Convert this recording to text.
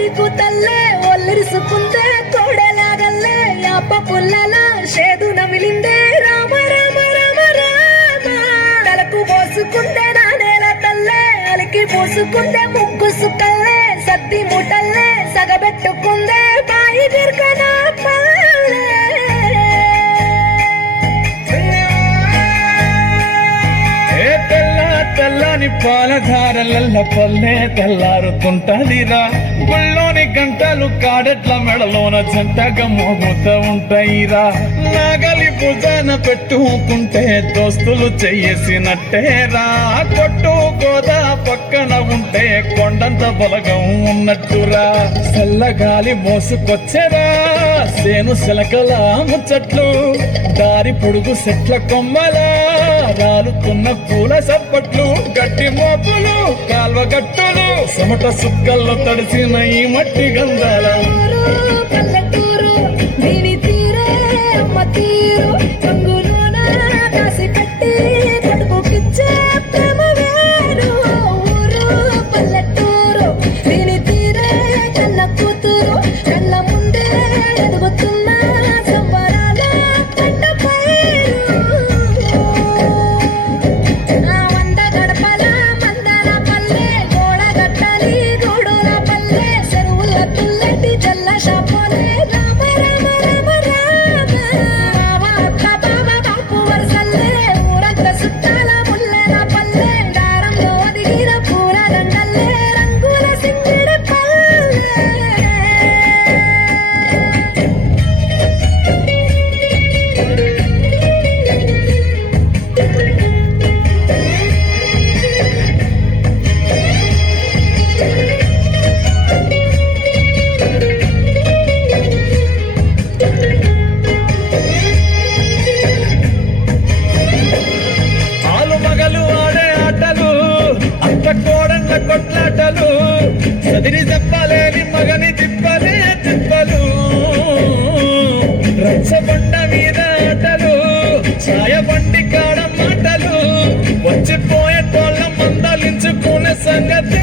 కోడి కూతల్లే ఒల్లిరుసుకుందే కోడెలాగల్లే యాప పుల్లల షేదు నమిలిందే రామ రామ రామ రామ తలకు మోసుకుందే నానేల తల్లే అలికి పూసుకుందే ముగ్గు సుక్కల్లే సద్ది మూటల్లే సగబెట్టుకుందే బాయి దిర్కన పల్లె తెల్లని పాలధారలల్ల పల్లె తెల్లారుతుంటదిరా గుళ్ళోని గంటలు కాడెట్ల మెడలోన జంటగా మోగుతూ ఉంటాయిరా నాగలి భుజాన పెట్టుకుంటే దోస్తులు చెయ్యేసినట్టేరా కొట్టు గోదా పక్కన ఉంటే కొండంత బలగం ఉన్నట్టురా చల్లగాలి మోసుకొచ్చెరా సేను శిలకల ముచ్చట్లు దారి పొడుగు చెట్ల కొమ్మలా రాలుతున్న పూల సప్పట్లు గట్టి మోపులు కాల్వ గట్టులు చెమట సుక్కల్లో తడిసిన ఈ మట్టి గంధాల పల్లెటూరు దీని తీరే అమ్మ తీరు రంగులోన కాసి కట్టి కొడుకుకిచ్చే ప్రేమ వేరు ఊరు పల్లెటూరు దీని తీరే కన్న కూతురు కళ్ళ ముందే ఎదుగుతున్న సంబరాల పంట పైరు వంద గడపల మందల పల్లె గోడ గట్టలి గూడుల పల్లె చెరువుల తుల్లటి జల్ల షాపోలే రామ రామ రామ రామ బావ అక్క బావ బాపు వరసల్లే ఊరంత సుట్టాల ముల్లెల పల్లె దారంలో ఒదిగిన పూల దండల్లే రంగుల సింగిడి పల్లె ఆలు మగలు ఆడే ఆటలు అంత కోడంల కొట్లాటలు చదిరి చెప్పలేని మగని తిప్పలే తిప్పలు రచ్చబండ మీద ఆటలు ఛాయబండి కాడ మాటలు వచ్చిపోయే తోళ్ళ మందలించుకునే సంగతి